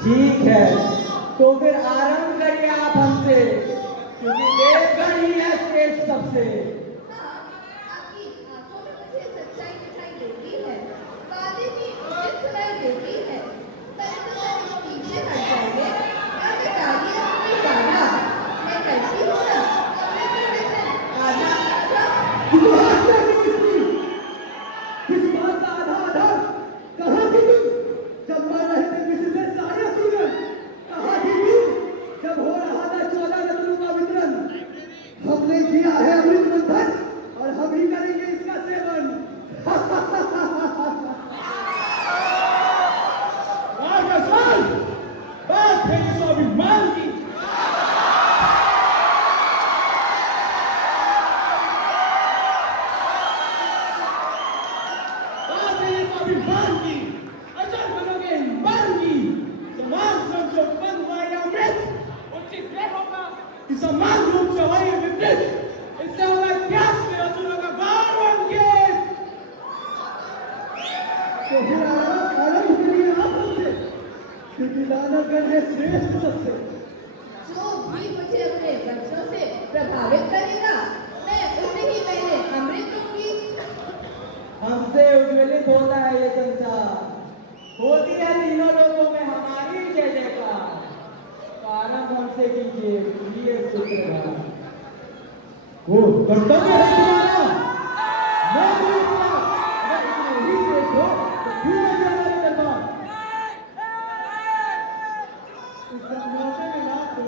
ठीक है, तो फिर आरंभ करिए आप हमसे, क्योंकि देवगढ़ ही है श्रेष्ठ सबसे। आपकी आंखों में मुझे सच्चाई दिखाई देती है, बातें भी मुझे सुनाई देती है, परंतु जरा पीछे हट जाइए, आगे तालियां अपनी बाधा, मैं करती हूँ ना, आधा आधा। किस बात का आधा आधा? कहाँ थी तुम जब मैं रहे थे किसी से साड़ियाँ सुनकर? कहाँ थी तुम जब हो रहा था 14 रत्नों का वितरण? हमने किया है अमृत मंथन और हम ही करेंगे इसका सेवन। बात है इस अभिमान की। अभिमान की अचल बनोगे मान की समान श्रम से उत्पन्न हुआ यह अमृत उचित नहीं होगा कि समान रूप से वही विपरीत इससे होगा इतिहास में असुरों का गौरव अंकित। तो फिर आरंभ करिए आप हमसे, क्योंकि दानवगढ़ है श्रेष्ठ सबसे। जो भी मुझे अपने बच्चों से प्रभावित करेगा, मैं उसे ही पहले अमृत दूंगी। हमसे उज्ज्वलित होता है ये संसार, होती है तीनों लोगों में हमारी जय जयकार। प्रारंभ हमसे कीजिए प्रिय सूत्रधार। वो कर्तव्य है तुम्हारा, मैं दूंगा। अगर तुम नहीं देखो तो क्यों नहीं जाना दरबार? इस समझौते में ना तो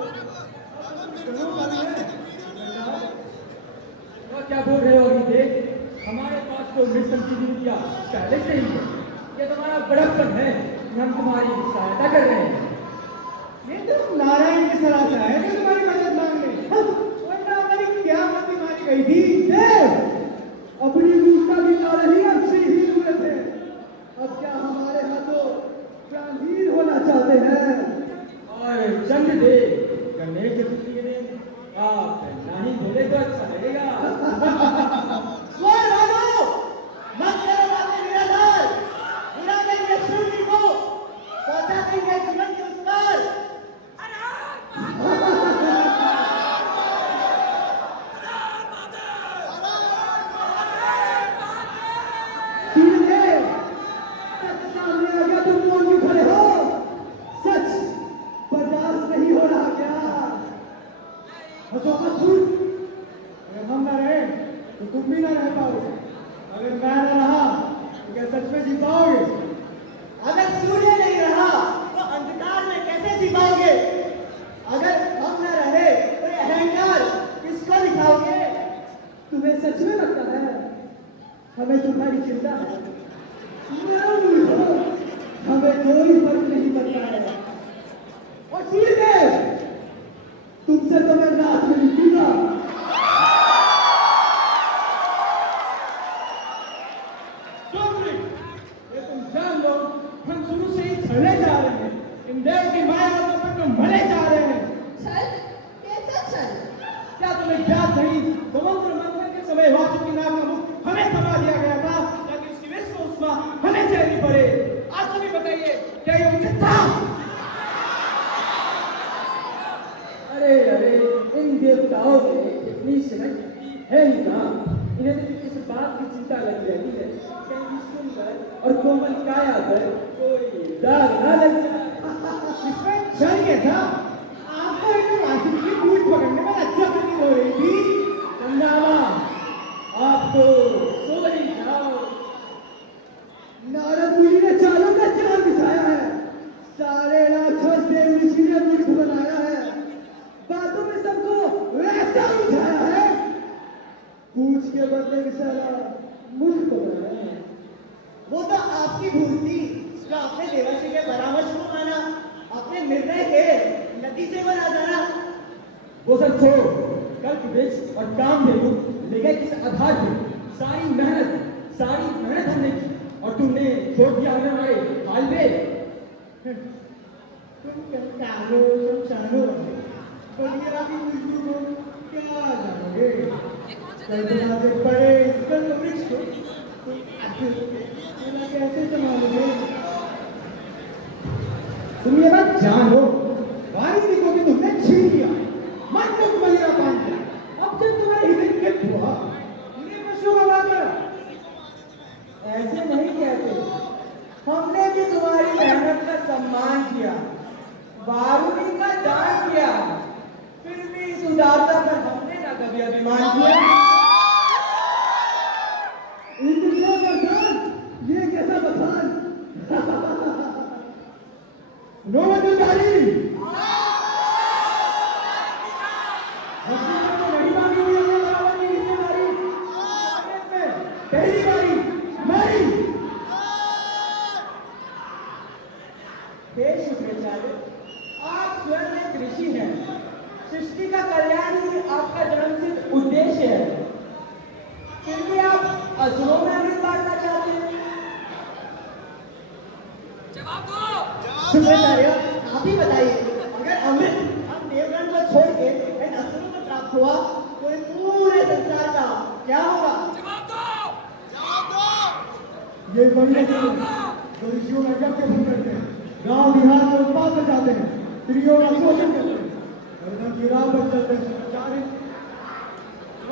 जरूर करेंगे। क्या बोल रहे हो अभी देख? हमारे पास तो मिशन की नीतियाँ पहले से ही है। ये तुम्हारा बड़प्पन है कि हम तुम्हारी सहायता कर रहे हैं। ये तो नारायण की सलाह से आए थे तुम्हारी मदद मांगने, वरना हमारी क्या मत मारी गई थी। अपनी दूसरा भी ना रही अब से ही दूर थे। अब क्या हमारे हाथों प्राणहीन होना चाहते हैं? और जंग दे करने के लिए आप नहीं बोले तो अच्छा लगेगा। मत करो बातें निराधार, गिरा देंगे सूर्य को, पहुंचा देंगे जीवन के उस पार। सूर्य, सच सामने आ गया, तुम कौन भी खड़े हो? सच बर्दाश्त नहीं हो रहा क्या? हंसो मत भूल, अगर हम न रहे तो तुम भी न रह पाओगे। अगर मैं न रहा तो क्या सच में जी पाओगे? अगर सूर्य नहीं रहा तो अंधकार में कैसे जी पाओगे? अगर हम न रहे तो अहंकार किसको दिखाओगे? तुम्हें सच में लगता है हमें तुम्हारी चिंता है? हमें कोई फर्क नहीं पड़ता है। और सूर्यदेव, तुमसे तो मैं रात में निकलूंगा। तुम जान लो, हम शुरू से ही छले जा रहे हैं, इन देव की माया पर तुम भले जा रहे हैं। छल? कैसा छल? क्या तुम्हें याद नहीं, गोमंत्र मंथन के समय वासुकी नाम का मुख हमें थमा दिया गया था ताकि उसकी विश्व उष्मा हमें झेलनी पड़े। आप सभी बताइए, क्या ये उचित था? अरे अरे, इन देवताओं में इतनी समझ है ही कहाँ? इन्हें तो किसी बात की चिंता लगी रहती है, कहीं सुंदर और कोमल काया पर कोई दाग न लग जाए। इसमें छल क्या था? आपको एक वासुकी की पूंछ पकड़ने में अच्छा नहीं हो रही थी। चंदावा, आप तो सो ही जाओ। नारद मुनि ने चालों का जाल बिछाया है, सारे राक्षस देव ऋषि ने मूर्ख बनाया है, बातों में सबको वैसा उठाया है, पूछ के बदले में सारा मूर्ख बनाया है। वो तो आपकी भूल थी, जो नहीं बना जाना। वो सब छोड़ो, कल्प वृक्ष और काम देखो लेकिन किस आधार पे? सारी मेहनत हमने की और तुमने छोड़ दिया हमें हमारे हाल में। तुम कंटालो शमशानो बगैरा की खुशबू को क्या जानोगे? कल्पना से परे इस कल्प वृक्ष को तुम कैसे संभालोगे? तुम ये बात जानो, वारिंदी को भी तुमने छीन लिया, मन को मदिरा पान किया, अब जब तुम्हारे हृदय व्यक्त हुआ, इन्हें पशुओं का बात करा। ऐसे नहीं कहते, हमने भी तुम्हारी मेहनत का सम्मान किया, बारूदी का दान किया, फिर भी इस उदारता पर हमने ना कभी अभिमान किया। ये कैसा बखान? नौबतदारी पहली बारी मेरी। हे शुक्राचार्य, आप स्वयं एक ऋषि हैं, सृष्टि का कल्याण ही आपका जन्मसिद्ध उद्देश्य है, फिर भी आप असुरों में अमृत बांटना चाहते हैं। शुक्राचार्य, आप ही बताइए, अगर अमृत हम देवगण को छोड़ के इन असुरों को प्राप्त हुआ तो इन पूरे संसार का क्या होगा? ये बड़ी ऋषियों का यज्ञ भंग करते हैं, गांव बिहार में उत्पाद बचाते हैं, स्त्रियों का शोषण करते हैं, गर्दन की राह पर चलते हैं।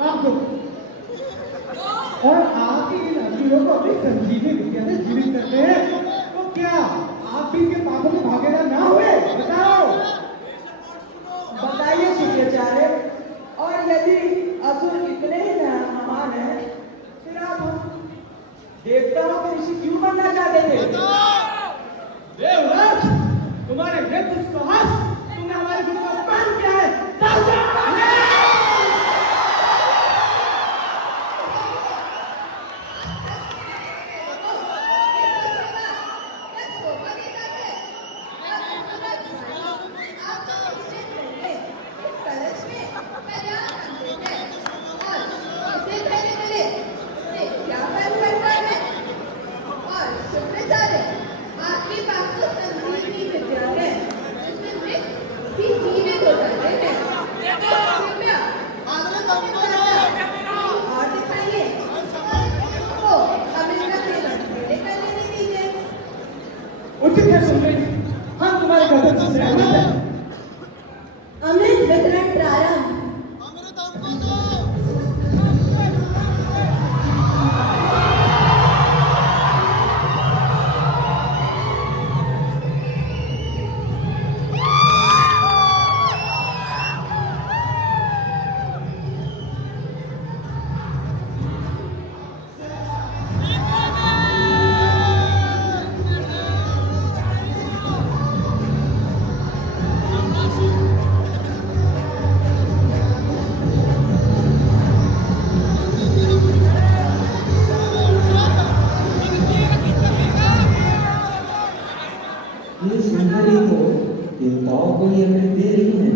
आपको और आप ही इन असुरों को अपनी संजीवनी विद्या से जीवित करते हैं, तो क्या आप भी इनके पापों में भागीदार ना हुए? बताओ, बताइए शुक्राचार्य, और यदि असुर इतने ही महान हैं, फिर आप हम देवताओं के ऋषि क्यों बनना चाहते थे? देवराज, तुम्हारे नेत्र साहस, तुमने हमारे गुरु का अपमान किया है। आपके पास तो संजीवनी विद्या है, जिसमें वृक्ष भी जीवित हो जाते हैं। कृपया और दिखाइए, तो हमें इसका सेवन पहले कर लेने दीजिए। उचित है सुन रही, हम तुम्हारे कथन से सहमत हैं। अमृत वितरण प्रारंभ। ये सुंदरी तो देवताओं को ये अमृत दे रही है।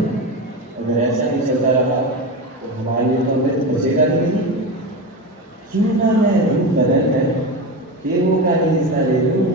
अगर ऐसा ही चलता रहा तो हमारे लिए तो अमृत बचेगा ही नहीं। क्यों ना मैं रूप बदल है देवों का ही हिस्सा ले लूं।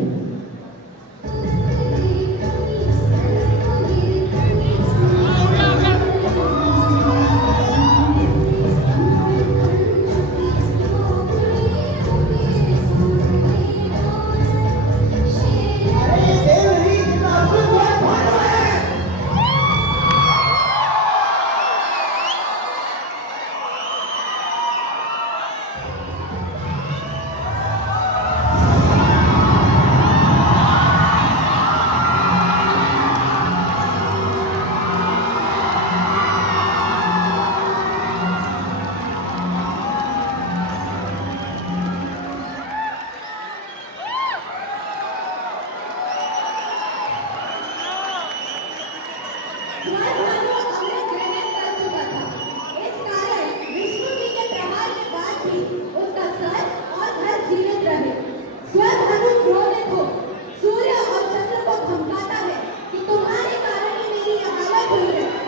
सूर्य और चंद्र को धमकाता है कि तुम्हारे कारण ही मेरी यह हालत हुई है।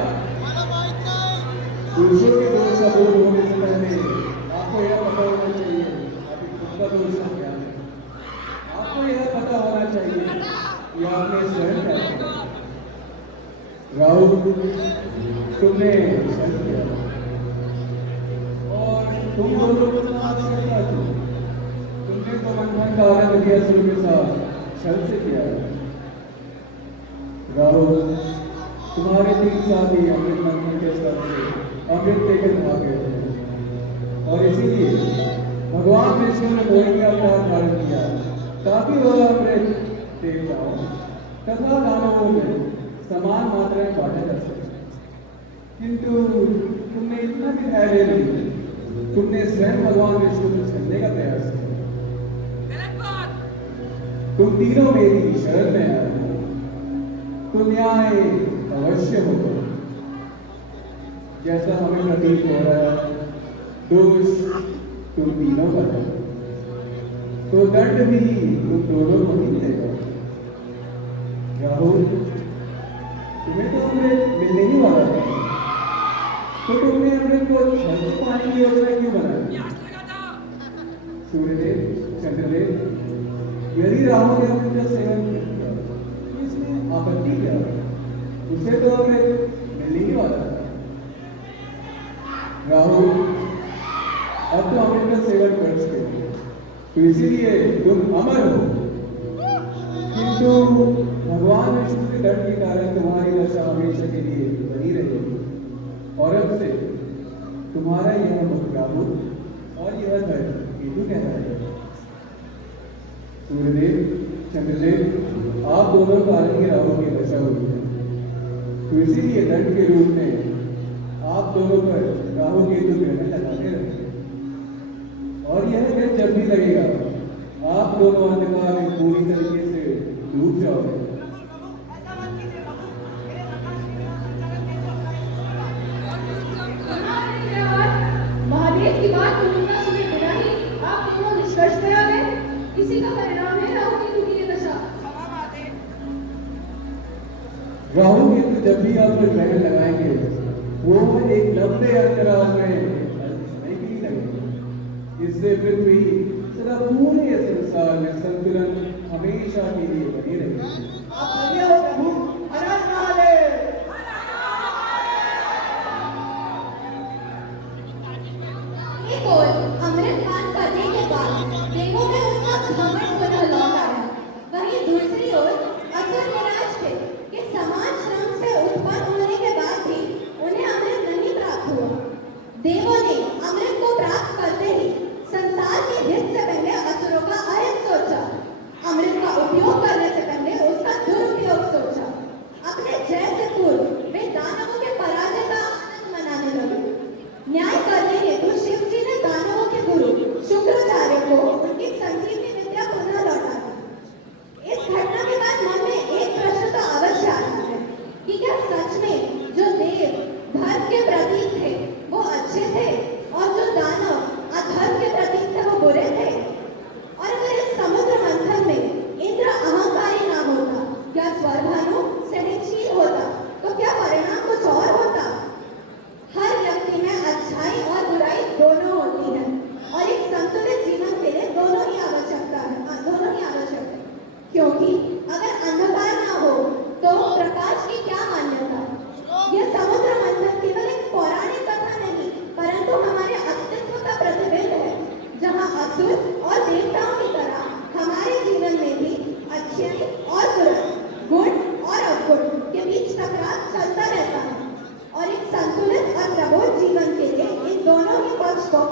क्या? दूसरों के दोष का बोध होने से पहले आपको यह पता होना चाहिए अभी खुद का दोष क्या है। आपको यह पता होना चाहिए कि आपने स्वयं क्या किया। राहुल, तुमने छल किया और तुम दोनों को तुमने तो मंथन का आनंद किया असुर के साथ छल से किया। राहुल, तुम्हारे 3 साथी अमृत मंथन के स्तर से अमृत लेकर भाग गए थे और इसीलिए भगवान विष्णु ने मोहिनी का अवतार धारण किया ताकि वह अमृत देवताओं तथा दानवों में समान मात्रा में बांटा जा सके। किंतु तुमने इतना भी धैर्य नहीं, तुमने स्वयं भगवान विष्णु को छलने का प्रयास किया। तुम तीनों मेरी शरण में आए तो न्याय अवश्य होगा। जैसा हमें प्रतीत हो रहा है दोष तुम तीनों का है तो दंड भी तुम दोनों को ही मिलेगा। राहुल, तुम्हें तो अमृत मिलने ही वाला था तो तुमने अमृत को छल से पाने की योजना क्यों बनाई? सूर्यदेव, चंद्रदेव, यदि राहुल ने अमृत का सेवन किया तो इसमें आपत्ति क्या? उसे तो अमृत मिलने ही वाला था। राहुल, अब तो अमृत का सेवन कर चुके हो तो इसीलिए तुम अमर हो। किंतु भगवान विष्णु के दंड के कारण तुम्हारी दशा हमेशा के लिए बनी रहेगी और अब से तुम्हारा यह मुख राहुल और यह दंड केतु कहता है। सूर्यदेव, चंद्रदेव, आप दोनों कारण ही राहुल की दशा हुई है तो इसीलिए दंड के रूप में आप दोनों पर राहु केतु ग्रहण लगाते रहे और यह ग्रहण जब भी लगेगा आप दोनों अंधकार में पूरी तरीके से डूब जाओगे। महादेव की बात को ना सुने बिना ही आप दोनों निष्कर्ष पर आ गए। इसी का परिणाम है राहु केतु की ये दशा। राहु केतु जब भी आप ग्रहण लगाएंगे वो एक लंबे अंतराल में समय के लिए लगेगा। इससे पृथ्वी सदा पूरे संसार में संतुलन हमेशा के लिए बनी रहेगी। आप धन्य हो प्रभु, अनंत महादेव। एक और अमृत पान करने के बाद देवों में उनका घमंड पुनः लौट आया। वहीं दूसरी ओर असुर निराश थे कि समान श्रम से उत्पन्न होने के बाद भी उन्हें अमृत नहीं प्राप्त हुआ। देवों ने अमृत को प्राप्त करते ही संसार के हित से पहले असुरों का अहित सोचा, अमृत का उपयोग करने से पहले उसका दुरुपयोग सोचा। अपने जय से पूर्व वे दानवों के पराजय का आनंद मनाने लगे। न्याय करने हेतु शिव जी ने दानवों के गुरु शुक्राचार्य को उनकी संजीवनी विद्या पुनः लौटा दी। इस घटना के बाद मन में एक प्रश्न तो अवश्य आता है कि क्या सच में जो देव धर्म के प्रतीक थे वो अच्छे थे और जो दानव अधर्म के प्रतीक थे वो बुरे थे? और अगर इस समुद्र मंथन में इंद्र अहंकारी ना होता या स्वर्भानु सहनशील होता तो क्या परिणाम कुछ और होता? हर व्यक्ति में अच्छाई और बुराई दोनों होती है और एक संतुलित जीवन के लिए दोनों ही आवश्यक है। क्योंकि अगर अंधकार ना हो तो प्रकाश की क्या मान्यता? यह समुद्र मंथन केवल एक पौराणिक कथा नहीं परंतु हमारे अस्तित्व का प्रतिबिंब है, जहाँ असुर और देवताओं की तरह हमारे जीवन में भी अच्छाई और बुराई, गुण और अवगुण के बीच टकराव चलता रहता है और एक संतुलित और प्रबोध जीवन के लिए इन दोनों ही पक्ष को